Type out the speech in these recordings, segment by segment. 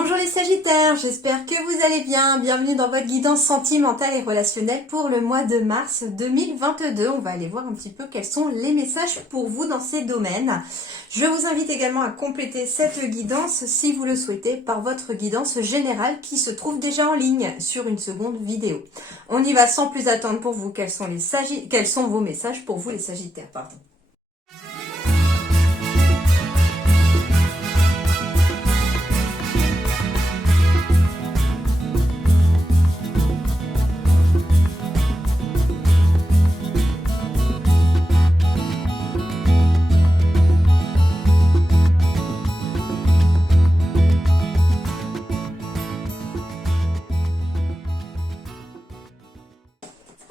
Bonjour les Sagittaires, j'espère que vous allez bien. Bienvenue dans votre guidance sentimentale et relationnelle pour le mois de mars 2022. On va aller voir un petit peu quels sont les messages pour vous dans ces domaines. Je vous invite également à compléter cette guidance, si vous le souhaitez, par votre guidance générale qui se trouve déjà en ligne sur une seconde vidéo. On y va sans plus attendre pour vous. Quels sont vos messages pour vous les Sagittaires, pardon.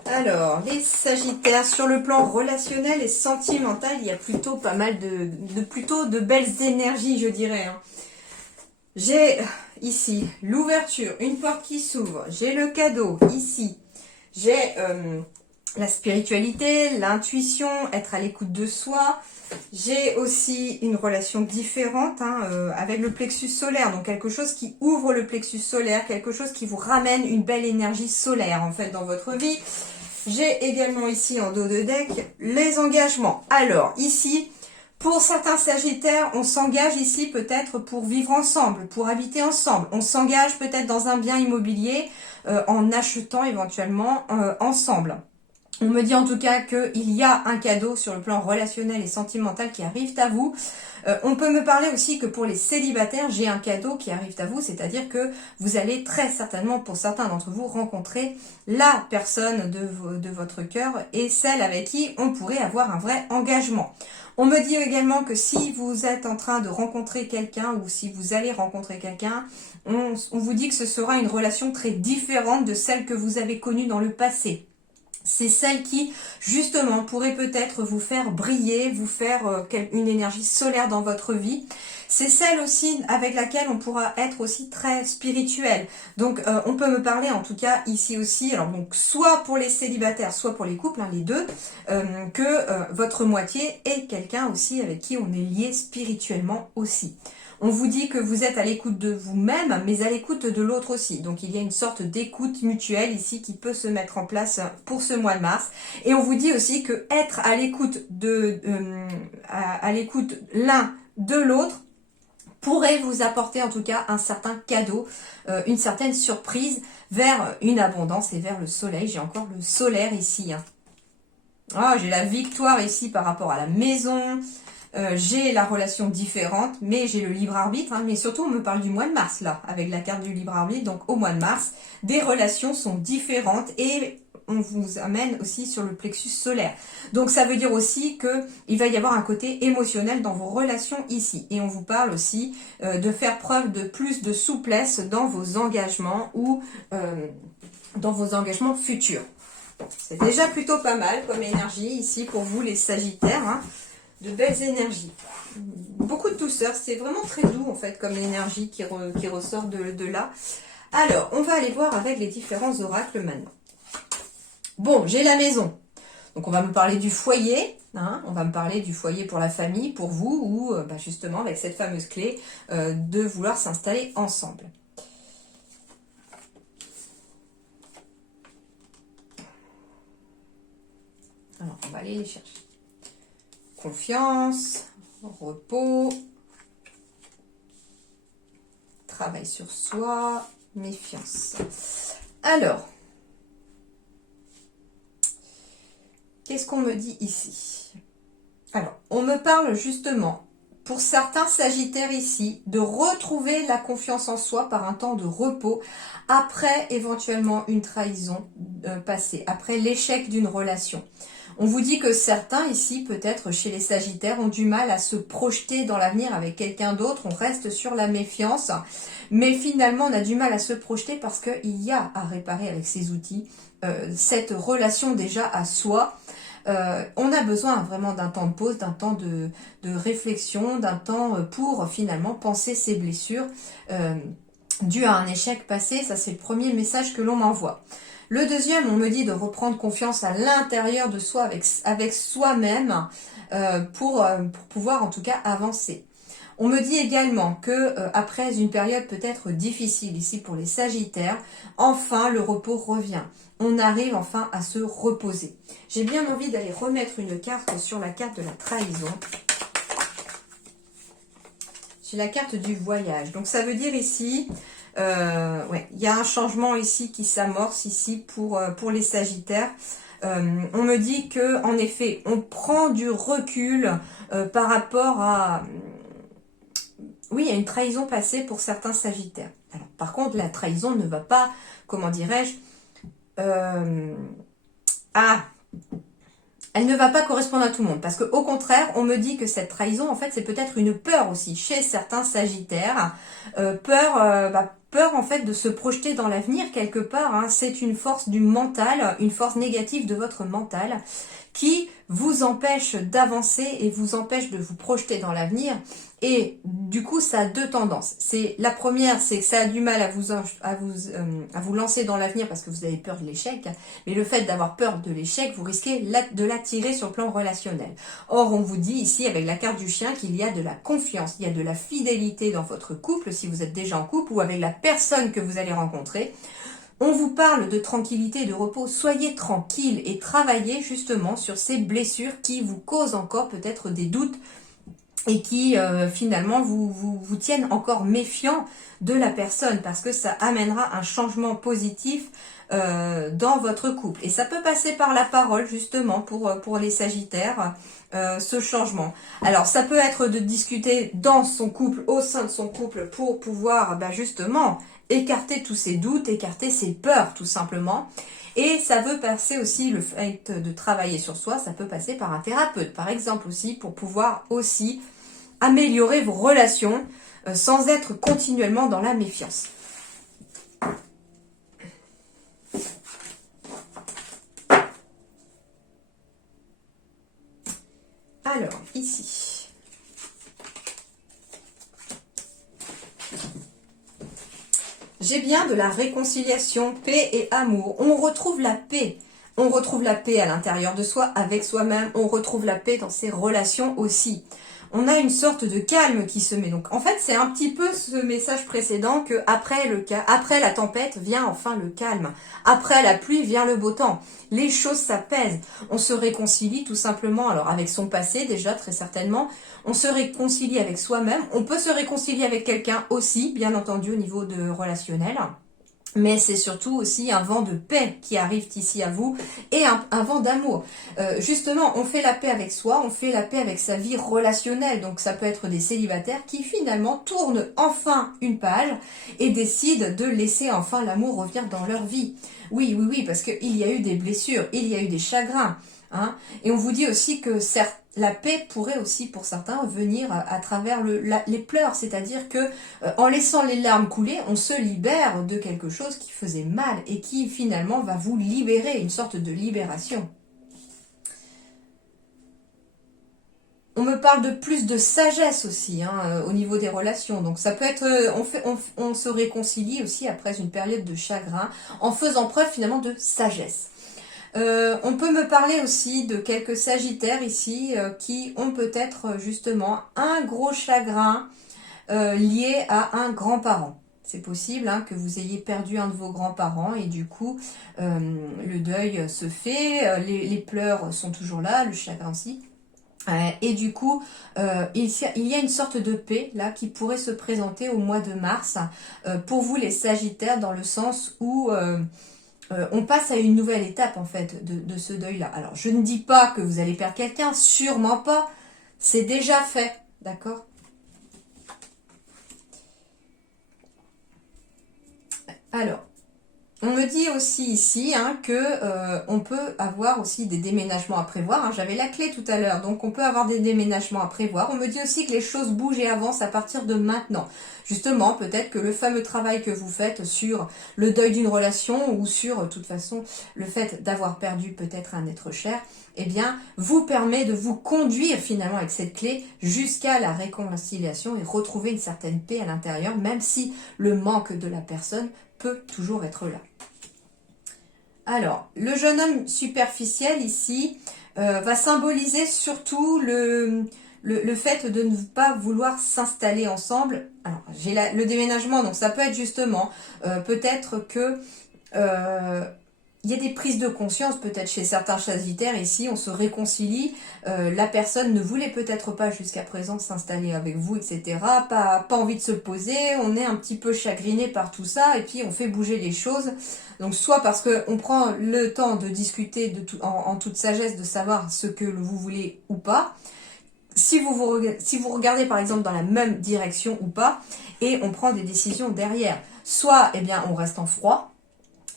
Alors, les Sagittaires, sur le plan relationnel et sentimental, il y a plutôt pas mal de belles énergies, je dirais. J'ai ici l'ouverture, une porte qui s'ouvre. J'ai le cadeau ici. J'ai la spiritualité, l'intuition, être à l'écoute de soi. J'ai aussi une relation différente avec le plexus solaire, donc quelque chose qui ouvre le plexus solaire, quelque chose qui vous ramène une belle énergie solaire en fait dans votre vie. J'ai également ici en dos de deck les engagements. Alors ici, pour certains Sagittaires, on s'engage ici peut-être pour vivre ensemble, pour habiter ensemble. On s'engage peut-être dans un bien immobilier en achetant éventuellement ensemble. On me dit en tout cas qu'il y a un cadeau sur le plan relationnel et sentimental qui arrive à vous. On peut me parler aussi que pour les célibataires, j'ai un cadeau qui arrive à vous, c'est-à-dire que vous allez très certainement, pour certains d'entre vous, rencontrer la personne de votre cœur et celle avec qui on pourrait avoir un vrai engagement. On me dit également que si vous êtes en train de rencontrer quelqu'un ou si vous allez rencontrer quelqu'un, on vous dit que ce sera une relation très différente de celle que vous avez connue dans le passé. C'est celle qui, justement, pourrait peut-être vous faire briller, vous faire une énergie solaire dans votre vie. C'est celle aussi avec laquelle on pourra être aussi très spirituel. Donc, on peut me parler, en tout cas, ici aussi, alors donc soit pour les célibataires, soit pour les couples, les deux, que votre moitié est quelqu'un aussi avec qui on est lié spirituellement aussi. On vous dit que vous êtes à l'écoute de vous-même, mais à l'écoute de l'autre aussi. Donc, il y a une sorte d'écoute mutuelle ici qui peut se mettre en place pour ce mois de mars. Et on vous dit aussi que être à l'écoute l'un de l'autre pourrait vous apporter en tout cas un certain cadeau, une certaine surprise vers une abondance et vers le soleil. J'ai encore le solaire ici. J'ai la victoire ici par rapport à la maison. J'ai la relation différente, mais j'ai le libre arbitre, mais surtout on me parle du mois de mars là, avec la carte du libre arbitre, donc au mois de mars, des relations sont différentes et on vous amène aussi sur le plexus solaire. Donc ça veut dire aussi qu'il va y avoir un côté émotionnel dans vos relations ici. Et on vous parle aussi de faire preuve de plus de souplesse dans vos engagements ou dans vos engagements futurs. C'est déjà plutôt pas mal comme énergie ici pour vous les Sagittaires, de belles énergies. Beaucoup de douceur, c'est vraiment très doux en fait comme énergie qui ressort de là. Alors, on va aller voir avec les différents oracles maintenant. Bon, j'ai la maison. Donc on va me parler du foyer, on va me parler du foyer pour la famille, pour vous, ou justement avec cette fameuse clé de vouloir s'installer ensemble. Alors, on va aller les chercher. Confiance, repos, travail sur soi, méfiance. Alors, qu'est-ce qu'on me dit ici? Alors, on me parle justement, pour certains Sagittaires ici, de retrouver la confiance en soi par un temps de repos, après éventuellement une trahison passée, après l'échec d'une relation. On vous dit que certains ici, peut-être chez les Sagittaires, ont du mal à se projeter dans l'avenir avec quelqu'un d'autre. On reste sur la méfiance. Mais finalement, on a du mal à se projeter parce qu'il y a à réparer avec ces outils cette relation déjà à soi. On a besoin vraiment d'un temps de pause, d'un temps de réflexion, d'un temps pour finalement penser ses blessures dues à un échec passé. Ça, c'est le premier message que l'on m'envoie. Le deuxième, on me dit de reprendre confiance à l'intérieur de soi, avec soi-même, pour pouvoir en tout cas avancer. On me dit également que après une période peut-être difficile ici pour les Sagittaires, enfin le repos revient. On arrive enfin à se reposer. J'ai bien envie d'aller remettre une carte sur la carte de la trahison. J'ai la carte du voyage. Donc ça veut dire ici, ouais, il y a un changement ici qui s'amorce ici pour les Sagittaires. On me dit que en effet, on prend du recul par rapport à... Oui, il y a une trahison passée pour certains Sagittaires. Alors, par contre, la trahison ne va pas, comment dirais-je, elle ne va pas correspondre à tout le monde. Parce qu'au contraire, on me dit que cette trahison, en fait, c'est peut-être une peur aussi chez certains Sagittaires. Peur, en fait, de se projeter dans l'avenir quelque part. Hein. C'est une force du mental, une force négative de votre mental qui vous empêche d'avancer et vous empêche de vous projeter dans l'avenir. Et du coup, ça a deux tendances. La première, c'est que ça a du mal à vous lancer dans l'avenir parce que vous avez peur de l'échec. Mais le fait d'avoir peur de l'échec, vous risquez de l'attirer sur le plan relationnel. Or, on vous dit ici, avec la carte du chien, qu'il y a de la confiance, il y a de la fidélité dans votre couple, si vous êtes déjà en couple, ou avec la personne que vous allez rencontrer. On vous parle de tranquillité et de repos. Soyez tranquille et travaillez justement sur ces blessures qui vous causent encore peut-être des doutes et qui finalement vous tiennent encore méfiant de la personne parce que ça amènera un changement positif dans votre couple. Et ça peut passer par la parole justement pour les Sagittaires, ce changement. Alors ça peut être de discuter dans son couple, au sein de son couple pour pouvoir justement écarter tous ses doutes, écarter ses peurs tout simplement. Et ça veut passer aussi, le fait de travailler sur soi, ça peut passer par un thérapeute par exemple aussi pour pouvoir aussi améliorer vos relations sans être continuellement dans la méfiance. Alors, ici. J'ai bien de la réconciliation, paix et amour. On retrouve la paix. On retrouve la paix à l'intérieur de soi, avec soi-même. On retrouve la paix dans ses relations aussi. On a une sorte de calme qui se met. Donc, en fait, c'est un petit peu ce message précédent que après la tempête vient enfin le calme. Après la pluie vient le beau temps. Les choses s'apaisent. On se réconcilie tout simplement. Alors, avec son passé déjà, très certainement. On se réconcilie avec soi-même. On peut se réconcilier avec quelqu'un aussi, bien entendu, au niveau de relationnel. Mais c'est surtout aussi un vent de paix qui arrive ici à vous et un vent d'amour. Justement, on fait la paix avec soi, on fait la paix avec sa vie relationnelle. Donc ça peut être des célibataires qui finalement tournent enfin une page et décident de laisser enfin l'amour revenir dans leur vie. Oui, parce qu'il y a eu des blessures, il y a eu des chagrins. Hein, et on vous dit aussi que la paix pourrait aussi pour certains venir à travers les pleurs, c'est-à-dire que en laissant les larmes couler, on se libère de quelque chose qui faisait mal et qui finalement va vous libérer, une sorte de libération. On me parle de plus de sagesse aussi au niveau des relations. Donc ça peut être, on se réconcilie aussi après une période de chagrin en faisant preuve finalement de sagesse. On peut me parler aussi de quelques Sagittaires ici qui ont peut-être justement un gros chagrin lié à un grand-parent. C'est possible que vous ayez perdu un de vos grands-parents et du coup le deuil se fait, les pleurs sont toujours là, le chagrin aussi. Et du coup, il y a une sorte de paix là qui pourrait se présenter au mois de mars pour vous les Sagittaires dans le sens où on passe à une nouvelle étape en fait de ce deuil-là. Alors, je ne dis pas que vous allez perdre quelqu'un, sûrement pas. C'est déjà fait, d'accord? Alors, on me dit aussi ici que on peut avoir aussi des déménagements à prévoir. J'avais la clé tout à l'heure, donc on peut avoir des déménagements à prévoir. On me dit aussi que les choses bougent et avancent à partir de maintenant. Justement, peut-être que le fameux travail que vous faites sur le deuil d'une relation ou sur, de toute façon, le fait d'avoir perdu peut-être un être cher, eh bien, vous permet de vous conduire finalement avec cette clé jusqu'à la réconciliation et retrouver une certaine paix à l'intérieur, même si le manque de la personne peut toujours être là. Alors, le jeune homme superficiel ici va symboliser surtout le le fait de ne pas vouloir s'installer ensemble. Alors, j'ai le déménagement, donc ça peut être justement, peut-être que il y a des prises de conscience peut-être chez certains Sagittaires. Ici, on se réconcilie. La personne ne voulait peut-être pas jusqu'à présent s'installer avec vous, etc. Pas envie de se poser. On est un petit peu chagriné par tout ça et puis on fait bouger les choses. Donc soit parce qu'on prend le temps de discuter en toute sagesse, de savoir ce que vous voulez ou pas. Si vous regardez par exemple dans la même direction ou pas, et on prend des décisions derrière. Soit eh bien on reste en froid,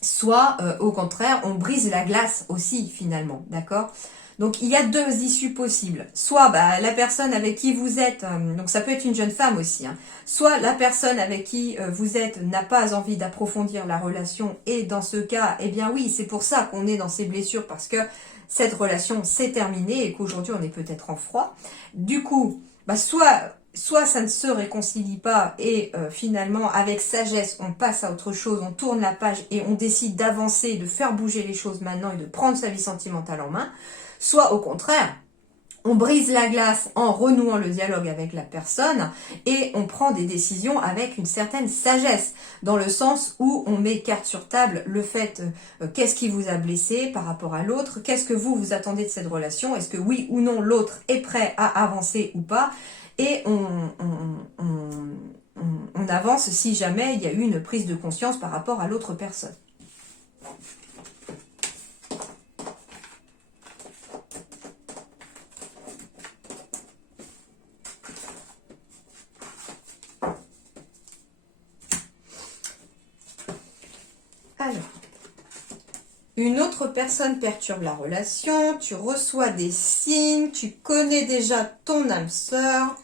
soit au contraire on brise la glace aussi finalement, d'accord? Donc il y a deux issues possibles. Soit la personne avec qui vous êtes, donc ça peut être une jeune femme aussi, hein, soit la personne avec qui vous êtes n'a pas envie d'approfondir la relation, et dans ce cas, eh bien oui, c'est pour ça qu'on est dans ces blessures, parce que cette relation s'est terminée et qu'aujourd'hui on est peut-être en froid. Du coup, soit ça ne se réconcilie pas et finalement avec sagesse on passe à autre chose, on tourne la page et on décide d'avancer, de faire bouger les choses maintenant et de prendre sa vie sentimentale en main. Soit au contraire, on brise la glace en renouant le dialogue avec la personne et on prend des décisions avec une certaine sagesse, dans le sens où on met carte sur table le fait qu'est-ce qui vous a blessé par rapport à l'autre, qu'est-ce que vous attendez de cette relation, est-ce que oui ou non l'autre est prêt à avancer ou pas, et on avance si jamais il y a eu une prise de conscience par rapport à l'autre personne. Alors, une autre personne perturbe la relation, tu reçois des signes, tu connais déjà ton âme sœur,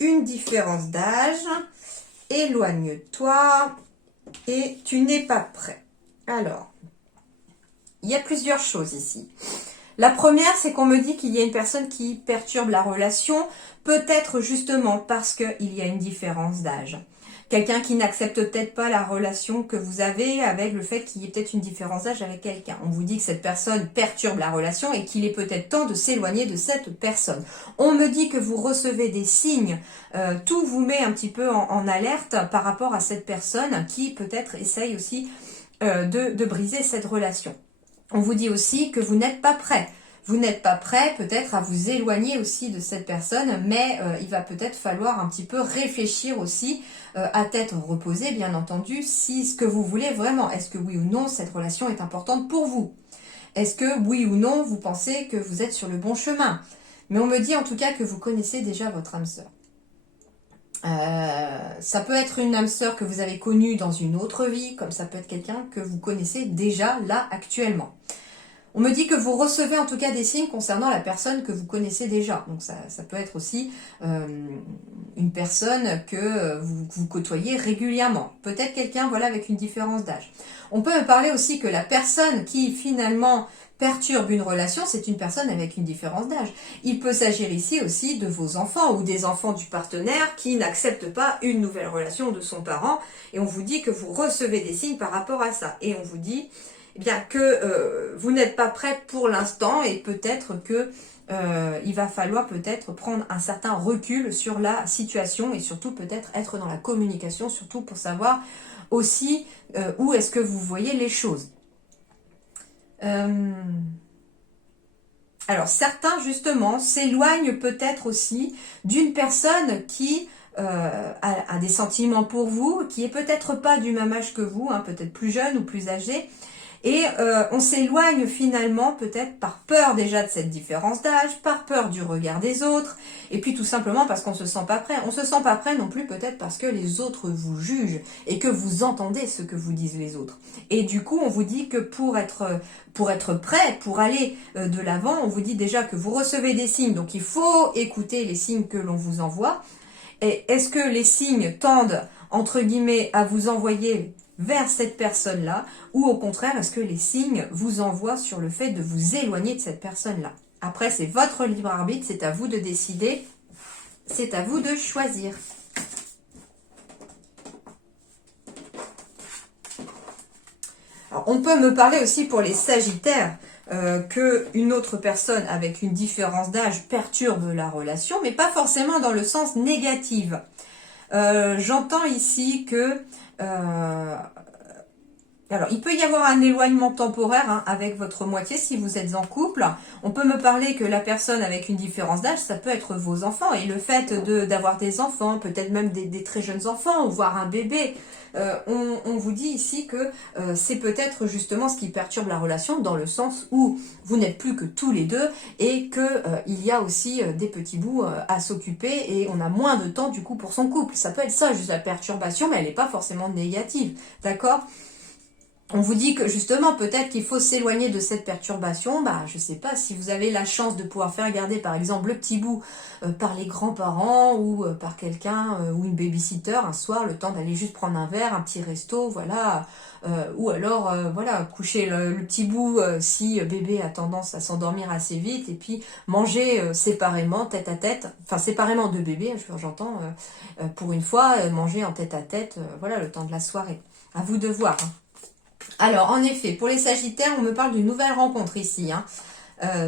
une différence d'âge, éloigne-toi et tu n'es pas prêt. Alors, il y a plusieurs choses ici. La première, c'est qu'on me dit qu'il y a une personne qui perturbe la relation, peut-être justement parce qu'il y a une différence d'âge. Quelqu'un qui n'accepte peut-être pas la relation que vous avez avec le fait qu'il y ait peut-être une différence d'âge avec quelqu'un. On vous dit que cette personne perturbe la relation et qu'il est peut-être temps de s'éloigner de cette personne. On me dit que vous recevez des signes, tout vous met un petit peu en alerte par rapport à cette personne qui peut-être essaye aussi de briser cette relation. On vous dit aussi que vous n'êtes pas prêt. Vous n'êtes pas prêt peut-être à vous éloigner aussi de cette personne, mais il va peut-être falloir un petit peu réfléchir aussi à tête reposée, bien entendu, si ce que vous voulez vraiment. Est-ce que oui ou non cette relation est importante pour vous? Est-ce que oui ou non vous pensez que vous êtes sur le bon chemin? Mais on me dit en tout cas que vous connaissez déjà votre âme sœur. Ça peut être une âme sœur que vous avez connue dans une autre vie, comme ça peut être quelqu'un que vous connaissez déjà là actuellement. On me dit que vous recevez en tout cas des signes concernant la personne que vous connaissez déjà. Donc ça peut être aussi une personne que vous côtoyez régulièrement. Peut-être quelqu'un avec une différence d'âge. On peut me parler aussi que la personne qui finalement perturbe une relation, c'est une personne avec une différence d'âge. Il peut s'agir ici aussi de vos enfants ou des enfants du partenaire qui n'acceptent pas une nouvelle relation de son parent. Et on vous dit que vous recevez des signes par rapport à ça. Et on vous dit bien que vous n'êtes pas prêt pour l'instant et peut-être que il va falloir peut-être prendre un certain recul sur la situation et surtout peut-être être dans la communication, surtout pour savoir aussi où est-ce que vous voyez les choses. Alors certains justement s'éloignent peut-être aussi d'une personne qui a des sentiments pour vous, qui est peut-être pas du même âge que vous, hein, peut-être plus jeune ou plus âgé. Et on s'éloigne finalement peut-être par peur déjà de cette différence d'âge, par peur du regard des autres, et puis tout simplement parce qu'on ne se sent pas prêt. On ne se sent pas prêt non plus peut-être parce que les autres vous jugent et que vous entendez ce que vous disent les autres. Et du coup, on vous dit que pour être prêt, pour aller de l'avant, on vous dit déjà que vous recevez des signes, donc il faut écouter les signes que l'on vous envoie. Et est-ce que les signes tendent, entre guillemets, à vous envoyer vers cette personne-là, ou au contraire, est-ce que les signes vous envoient sur le fait de vous éloigner de cette personne-là? Après, c'est votre libre arbitre, c'est à vous de décider, c'est à vous de choisir. Alors, on peut me parler aussi pour les Sagittaires, que une autre personne avec une différence d'âge perturbe la relation, mais pas forcément dans le sens négatif. J'entends ici que alors, il peut y avoir un éloignement temporaire hein, avec votre moitié si vous êtes en couple. On peut me parler que la personne avec une différence d'âge, ça peut être vos enfants. Et le fait d'avoir des enfants, peut-être même des très jeunes enfants, ou voire un bébé, on vous dit ici que c'est peut-être justement ce qui perturbe la relation dans le sens où vous n'êtes plus que tous les deux et que il y a aussi des petits bouts à s'occuper et on a moins de temps du coup pour son couple. Ça peut être ça, juste la perturbation, mais elle n'est pas forcément négative. D'accord ? On vous dit que justement, peut-être qu'il faut s'éloigner de cette perturbation. Bah, je sais pas, si vous avez la chance de pouvoir faire garder, par exemple, le petit bout par les grands-parents ou par quelqu'un ou une babysitter un soir, le temps d'aller juste prendre un verre, un petit resto, voilà. Ou alors, voilà, coucher le petit bout si bébé a tendance à s'endormir assez vite et puis manger séparément, tête à tête, enfin séparément de bébé, j'entends, pour une fois, manger en tête à tête, voilà, le temps de la soirée. À vous de voir, hein. Alors, en effet, pour les Sagittaires, on me parle d'une nouvelle rencontre ici. Hein.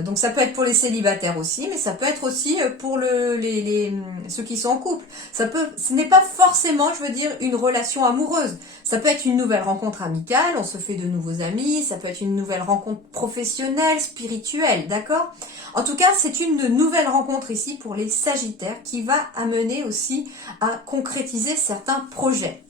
Donc, ça peut être pour les célibataires aussi, mais ça peut être aussi pour ceux qui sont en couple. Ce n'est pas forcément, je veux dire, une relation amoureuse. Ça peut être une nouvelle rencontre amicale, on se fait de nouveaux amis, ça peut être une nouvelle rencontre professionnelle, spirituelle, d'accord ? En tout cas, c'est une nouvelle rencontre ici pour les Sagittaires qui va amener aussi à concrétiser certains projets.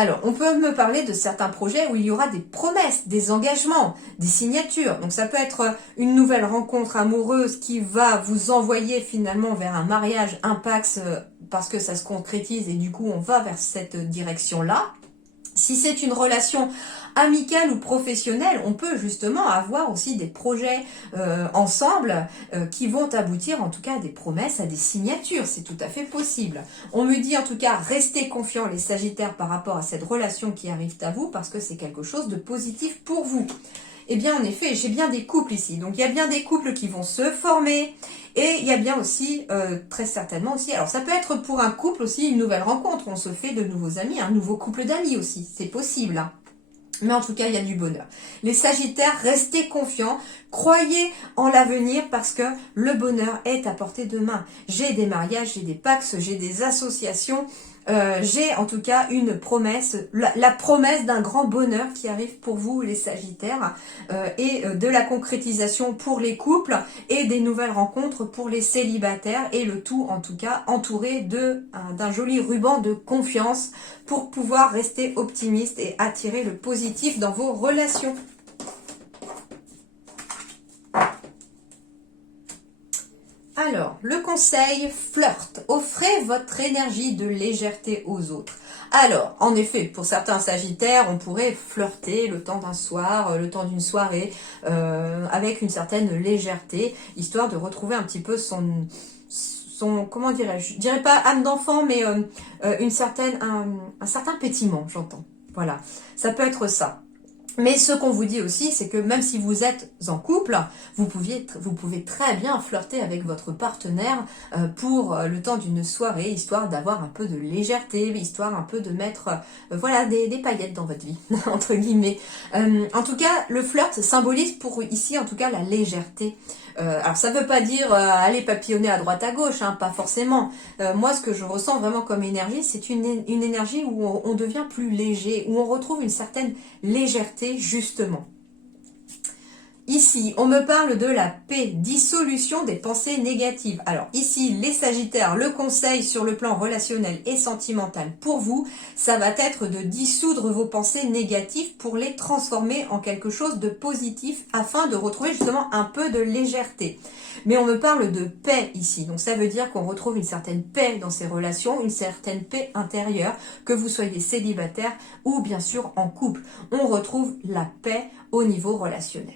Alors, on peut me parler de certains projets où il y aura des promesses, des engagements, des signatures. Donc, ça peut être une nouvelle rencontre amoureuse qui va vous envoyer finalement vers un mariage, un pax, parce que ça se concrétise et du coup, on va vers cette direction-là. Si c'est une relation amicale ou professionnelle, on peut justement avoir aussi des projets ensemble qui vont aboutir en tout cas à des promesses, à des signatures. C'est tout à fait possible. On me dit en tout cas, restez confiants les Sagittaires par rapport à cette relation qui arrive à vous parce que c'est quelque chose de positif pour vous. Eh bien, en effet, j'ai bien des couples ici. Donc, il y a bien des couples qui vont se former. Et il y a bien aussi, très certainement aussi, alors ça peut être pour un couple aussi une nouvelle rencontre. On se fait de nouveaux amis, un nouveau couple d'amis aussi. C'est possible, hein. Mais en tout cas, il y a du bonheur. Les Sagittaires, restez confiants, croyez en l'avenir parce que le bonheur est à portée de main. J'ai des mariages, j'ai des pax, j'ai des associations, j'ai en tout cas une promesse, la promesse d'un grand bonheur qui arrive pour vous les Sagittaires et de la concrétisation pour les couples et des nouvelles rencontres pour les célibataires et le tout en tout cas entouré d'un joli ruban de confiance pour pouvoir rester optimiste et attirer le positif dans vos relations. Alors, le conseil, flirt. Offrez votre énergie de légèreté aux autres. Alors, en effet, pour certains Sagittaires, on pourrait flirter le temps d'un soir, le temps d'une soirée, avec une certaine légèreté, histoire de retrouver un petit peu son comment dirais-je, je dirais pas âme d'enfant, mais un certain pétillement, j'entends. Voilà, ça peut être ça. Mais ce qu'on vous dit aussi, c'est que même si vous êtes en couple, vous pouvez très bien flirter avec votre partenaire pour le temps d'une soirée, histoire d'avoir un peu de légèreté, histoire un peu de mettre voilà, des paillettes dans votre vie, entre guillemets. En tout cas, le flirt symbolise pour ici, en tout cas, la légèreté. Alors ça veut pas dire aller papillonner à droite à gauche, hein, pas forcément. Moi, ce que je ressens vraiment comme énergie, c'est une énergie où on devient plus léger, où on retrouve une certaine légèreté, justement. Ici, on me parle de la paix, dissolution des pensées négatives. Alors ici, les Sagittaires, le conseil sur le plan relationnel et sentimental pour vous, ça va être de dissoudre vos pensées négatives pour les transformer en quelque chose de positif afin de retrouver justement un peu de légèreté. Mais on me parle de paix ici, donc ça veut dire qu'on retrouve une certaine paix dans ces relations, une certaine paix intérieure, que vous soyez célibataire ou bien sûr en couple. On retrouve la paix au niveau relationnel.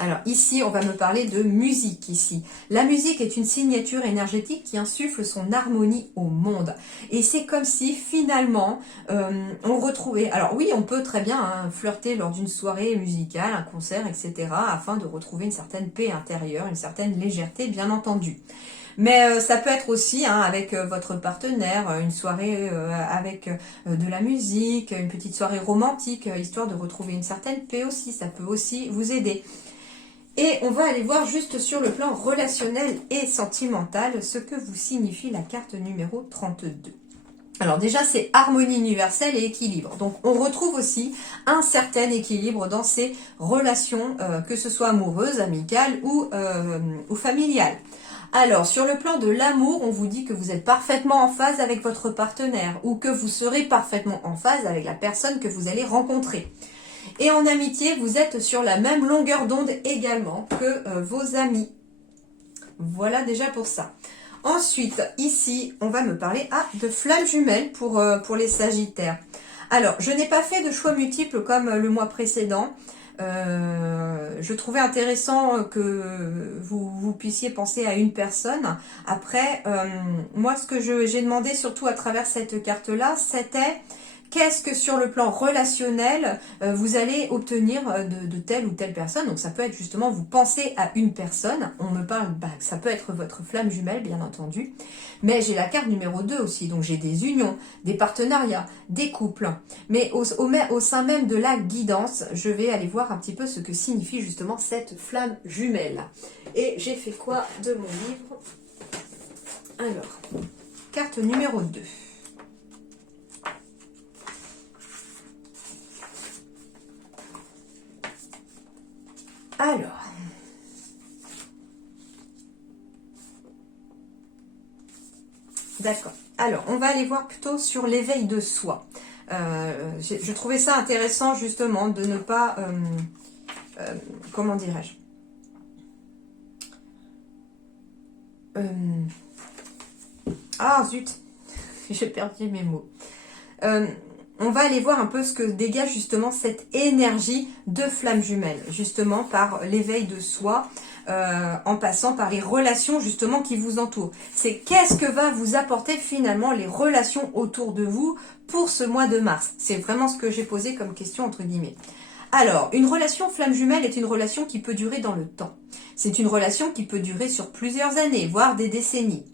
Alors ici, on va me parler de musique ici. La musique est une signature énergétique qui insuffle son harmonie au monde. Et c'est comme si finalement, on retrouvait... Alors oui, on peut très bien flirter lors d'une soirée musicale, un concert, etc. afin de retrouver une certaine paix intérieure, une certaine légèreté, bien entendu. Mais ça peut être aussi avec votre partenaire, une soirée avec de la musique, une petite soirée romantique, histoire de retrouver une certaine paix aussi. Ça peut aussi vous aider. Et on va aller voir juste sur le plan relationnel et sentimental ce que vous signifie la carte numéro 32. Alors déjà, c'est harmonie universelle et équilibre. Donc on retrouve aussi un certain équilibre dans ces relations, que ce soit amoureuses, amicales ou familiales. Alors, sur le plan de l'amour, on vous dit que vous êtes parfaitement en phase avec votre partenaire ou que vous serez parfaitement en phase avec la personne que vous allez rencontrer. Et en amitié, vous êtes sur la même longueur d'onde également que vos amis. Voilà déjà pour ça. Ensuite, ici, on va me parler de flammes jumelles pour les Sagittaires. Alors, je n'ai pas fait de choix multiples comme le mois précédent. Je trouvais intéressant que vous puissiez penser à une personne. Après, moi, ce que j'ai demandé surtout à travers cette carte-là, c'était qu'est-ce que sur le plan relationnel, vous allez obtenir de telle ou telle personne. Donc ça peut être justement, vous pensez à une personne, on me parle, ça peut être votre flamme jumelle, bien entendu. Mais j'ai la carte numéro 2 aussi, donc j'ai des unions, des partenariats, des couples. Mais au sein même de la guidance, je vais aller voir un petit peu ce que signifie justement cette flamme jumelle. Et j'ai fait quoi de mon livre? Alors, carte numéro 2. Alors, d'accord. Alors, on va aller voir plutôt sur l'éveil de soi. Je trouvais ça intéressant justement de ne pas, comment dirais-je, ah zut, j'ai perdu mes mots. On va aller voir un peu ce que dégage justement cette énergie de flamme jumelle, justement par l'éveil de soi, en passant par les relations justement qui vous entourent. C'est qu'est-ce que va vous apporter finalement les relations autour de vous pour ce mois de mars. C'est vraiment ce que j'ai posé comme question entre guillemets. Alors, une relation flamme jumelle est une relation qui peut durer dans le temps. C'est une relation qui peut durer sur plusieurs années, voire des décennies.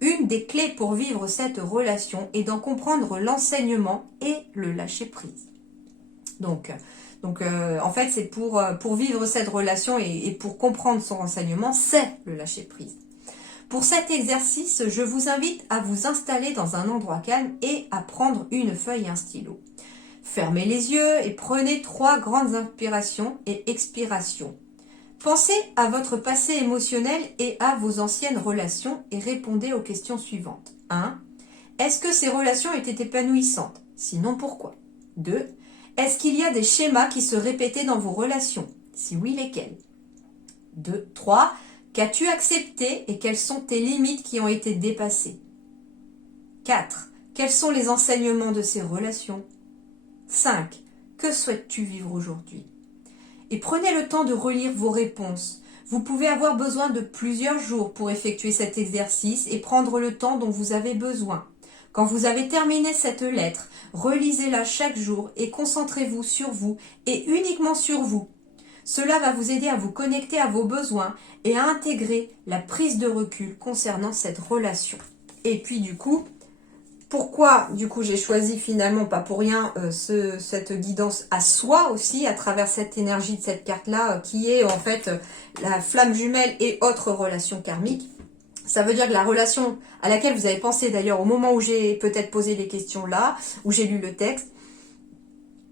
Une des clés pour vivre cette relation est d'en comprendre l'enseignement et le lâcher-prise. Donc en fait, c'est pour vivre cette relation et pour comprendre son enseignement, c'est le lâcher-prise. Pour cet exercice, je vous invite à vous installer dans un endroit calme et à prendre une feuille et un stylo. Fermez les yeux et prenez 3 grandes inspirations et expirations. Pensez à votre passé émotionnel et à vos anciennes relations et répondez aux questions suivantes. 1. Est-ce que ces relations étaient épanouissantes? Sinon, pourquoi? 2. Est-ce qu'il y a des schémas qui se répétaient dans vos relations? Si oui, lesquels? 3. Qu'as-tu accepté et quelles sont tes limites qui ont été dépassées? 4. Quels sont les enseignements de ces relations? 5. Que souhaites-tu vivre aujourd'hui? Et prenez le temps de relire vos réponses. Vous pouvez avoir besoin de plusieurs jours pour effectuer cet exercice et prendre le temps dont vous avez besoin. Quand vous avez terminé cette lettre, relisez-la chaque jour et concentrez-vous sur vous et uniquement sur vous. Cela va vous aider à vous connecter à vos besoins et à intégrer la prise de recul concernant cette relation. Et puis du coup, pourquoi du coup j'ai choisi finalement, pas pour rien, cette guidance à soi aussi, à travers cette énergie de cette carte-là, qui est en fait la flamme jumelle et autres relations karmiques. Ça veut dire que la relation à laquelle vous avez pensé d'ailleurs au moment où j'ai peut-être posé les questions là, où j'ai lu le texte,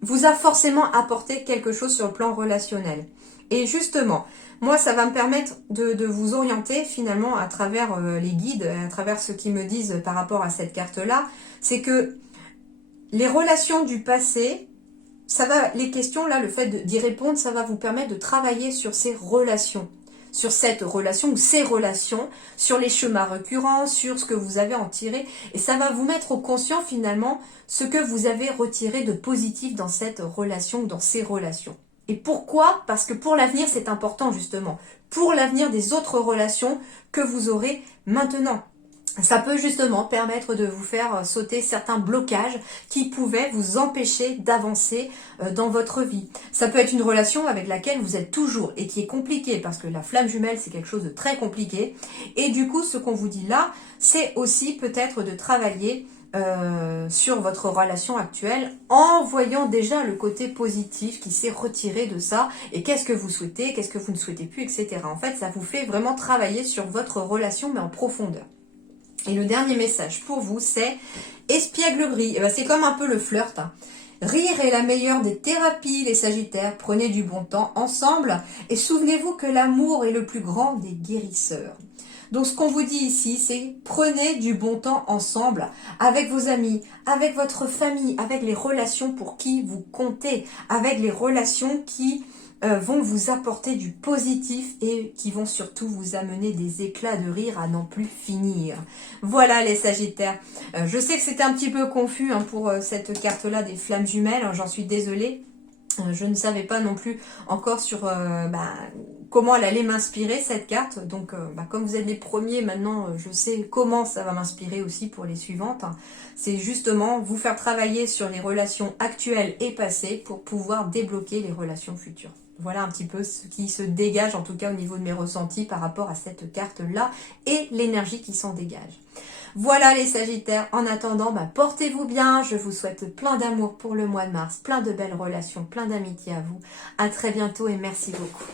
vous a forcément apporté quelque chose sur le plan relationnel. Et justement, moi, ça va me permettre de vous orienter finalement à travers les guides, à travers ce qu'ils me disent par rapport à cette carte-là. C'est que les relations du passé, les questions là, le fait d'y répondre, ça va vous permettre de travailler sur ces relations. Sur cette relation ou ces relations, sur les chemins récurrents, sur ce que vous avez en tiré. Et ça va vous mettre au conscient finalement ce que vous avez retiré de positif dans cette relation ou dans ces relations. Et pourquoi? Parce que pour l'avenir, c'est important justement. Pour l'avenir des autres relations que vous aurez maintenant. Ça peut justement permettre de vous faire sauter certains blocages qui pouvaient vous empêcher d'avancer dans votre vie. Ça peut être une relation avec laquelle vous êtes toujours et qui est compliquée parce que la flamme jumelle c'est quelque chose de très compliqué. Et du coup ce qu'on vous dit là, c'est aussi peut-être de travailler sur votre relation actuelle en voyant déjà le côté positif qui s'est retiré de ça et qu'est-ce que vous souhaitez, qu'est-ce que vous ne souhaitez plus, etc. En fait ça vous fait vraiment travailler sur votre relation mais en profondeur. Et le dernier message pour vous, c'est espièglerie. C'est comme un peu le flirt. Hein. Rire est la meilleure des thérapies, les Sagittaires. Prenez du bon temps ensemble et souvenez-vous que l'amour est le plus grand des guérisseurs. Donc ce qu'on vous dit ici, c'est prenez du bon temps ensemble avec vos amis, avec votre famille, avec les relations pour qui vous comptez, avec les relations qui vont vous apporter du positif et qui vont surtout vous amener des éclats de rire à n'en plus finir. Voilà les Sagittaires. Je sais que c'était un petit peu confus hein, pour cette carte-là des flammes jumelles, hein, j'en suis désolée. Je ne savais pas non plus encore sur comment elle allait m'inspirer cette carte. Donc comme vous êtes les premiers, maintenant je sais comment ça va m'inspirer aussi pour les suivantes. C'est justement vous faire travailler sur les relations actuelles et passées pour pouvoir débloquer les relations futures. Voilà un petit peu ce qui se dégage, en tout cas au niveau de mes ressentis par rapport à cette carte-là et l'énergie qui s'en dégage. Voilà les Sagittaires, en attendant, portez-vous bien, je vous souhaite plein d'amour pour le mois de mars, plein de belles relations, plein d'amitié à vous. À très bientôt et merci beaucoup.